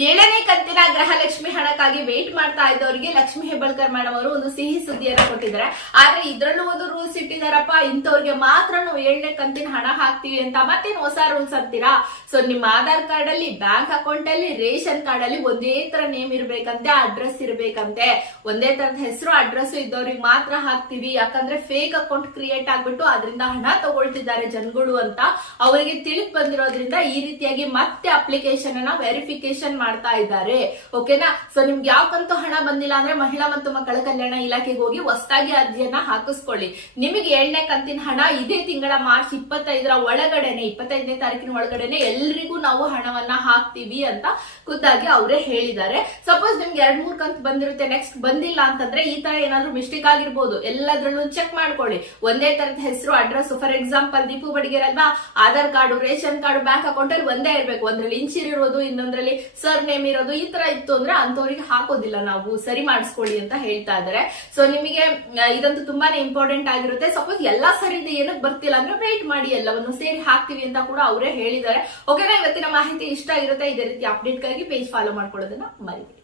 ಏಳನೇ ಕಂತಿನ ಗೃಹಲಕ್ಷ್ಮಿ ಹಣಕ್ಕಾಗಿ ವೇಟ್ ಮಾಡ್ತಾ ಇದ್ದವರಿಗೆ ಲಕ್ಷ್ಮಿ ಹೆಬ್ಬಳ್ಕರ್ ಮೇಡಮ್ ಅವರು ಒಂದು ಸಿಹಿ ಸುದ್ದಿಯನ್ನ ಕೊಟ್ಟಿದ್ದಾರೆ. ಆದ್ರೆ ಇದ್ರಲ್ಲೂ ಒಂದು ರೂಲ್ಸ್ ಇಟ್ಟಿದಾರಪ್ಪ ಇಂಥವ್ರಿಗೆ ಮಾತ್ರ ನಾವು ಏಳನೇ ಕಂತಿನ ಹಣ ಹಾಕ್ತಿವಿ ಅಂತ ಮತ್ತೇನು ಹೊಸ ರೂಲ್ಸ್ ಅಂತೀರಾ? ಸೊ ನಿಮ್ಮ ಆಧಾರ್ ಕಾರ್ಡ್ ಅಲ್ಲಿ ಬ್ಯಾಂಕ್ ಅಕೌಂಟ್ ಅಲ್ಲಿ, ರೇಷನ್ ಕಾರ್ಡ್ ಅಲ್ಲಿ ಒಂದೇ ತರ ನೇಮ್ ಇರ್ಬೇಕಂತೆ ಅಡ್ರೆಸ್ ಇರ್ಬೇಕಂತೆ. ಒಂದೇ ತರದ ಹೆಸರು ಅಡ್ರೆಸ್ ಇದ್ದವ್ರಿಗೆ ಮಾತ್ರ ಹಾಕ್ತಿವಿ. ಯಾಕಂದ್ರೆ ಫೇಕ್ ಅಕೌಂಟ್ ಕ್ರಿಯೇಟ್ ಆಗ್ಬಿಟ್ಟು ಅದರಿಂದ ಹಣ ತಗೊಳ್ತಿದ್ದಾರೆ ಜನಗಳು ಅಂತ ಅವರಿಗೆ ತಿಳಿದ್ ಬಂದಿರೋದ್ರಿಂದ ಈ ರೀತಿಯಾಗಿ ಮತ್ತೆ ಅಪ್ಲಿಕೇಶನ್ ಅನ್ನ ವೆರಿಫಿಕೇಶನ್ ಮಾಡ್ತಾ ಇದ್ದಾರೆ. ಓಕೆನಾ ಸೊ ನಿಮ್ಗೆ ಯಾವ ಕಂತು ಹಣ ಬಂದಿಲ್ಲ ಅಂದ್ರೆ ಮಹಿಳಾ ಮತ್ತು ಮಕ್ಕಳ ಕಲ್ಯಾಣ ಇಲಾಖೆಗೆ ಹೋಗಿ ಹೊಸದಾಗಿ ಅರ್ಜಿಯನ್ನ ಹಾಕಿಸ್ಕೊಳ್ಳಿ. ನಿಮಗೆ ಏಳನೇ ಕಂತಿನ ಹಣ ಇದೇ ತಿಂಗಳ ಮಾರ್ಚ್ ಇಪ್ಪತ್ತೈದರ ಒಳಗಡೆನೆ, ಇಪ್ಪತ್ತೈದನೇ ತಾರೀಕಿನ ಒಳಗಡೆನೆ ಎಲ್ರಿಗೂ ನಾವು ಹಣವನ್ನ ಹಾಕ್ತೀವಿ ಅಂತ ಖುದ್ದಾಗಿ ಅವರೇ ಹೇಳಿದ್ದಾರೆ. ಸಪೋಸ್ ನಿಮ್ಗೆ ಎರಡ್ ಮೂರ್ ಕಂತ್ ಬಂದಿರುತ್ತೆ ನೆಕ್ಸ್ಟ್ ಬಂದಿಲ್ಲ ಅಂತಂದ್ರೆ ಈ ತರ ಏನಾದ್ರೂ ಮಿಸ್ಟೇಕ್ ಆಗಿರ್ಬೋದು. ಎಲ್ಲದ್ರಲ್ಲೂ ಚೆಕ್ ಮಾಡ್ಕೊಳ್ಳಿ. ಒಂದೇ ತರದ ಹೆಸರು address for example Deepu Badiger ಅಲ್ವಾ? Aadhaar card ration card bank account ಅಲ್ಲಿ ಒಂದೇ ಇರಬೇಕು. ಒಂದ್ರಲ್ಲಿ ಇಂಚಿರ್ ಇರೋದು, ಇನ್ನೊಂದ್ರಲ್ಲಿ ಸರ್ ನೇಮ್ ಇರೋದು, ಈ ತರ ಇತ್ತು ಅಂದ್ರೆ ಅಂತವ್ರಿಗೆ ಹಾಕೋದಿಲ್ಲ ನಾವು. ಸರಿ ಮಾಡಿಸ್ಕೊಳ್ಳಿ ಅಂತ ಹೇಳ್ತಾ ಇದ್ದಾರೆ. ಸೊ ನಿಮಗೆ ಇದಂತೂ ತುಂಬಾನೇ ಇಂಪಾರ್ಟೆಂಟ್ ಆಗಿರುತ್ತೆ. ಸಪೋಸ್ ಎಲ್ಲಾ ಸರಿ ಇದೆ ಏನಕ್ಕೆ ಬರ್ತಿಲ್ಲ ಅಂದ್ರೆ ವೇಟ್ ಮಾಡಿ ಎಲ್ಲವನ್ನು ಸೇರಿ ಹಾಕ್ತೀವಿ ಅಂತ ಕೂಡ ಅವರೇ ಹೇಳಿದ್ದಾರೆ. ಓಕೆನಾ ಇವತ್ತಿನ ಮಾಹಿತಿ ಇಷ್ಟ ಇರುತ್ತೆ, ಇದೇ ರೀತಿ ಅಪ್ಡೇಟ್ಗಾಗಿ ಪೇಜ್ ಫಾಲೋ ಮಾಡ್ಕೊಳ್ಳೋದನ್ನ ಮರಿಬೇಡಿ.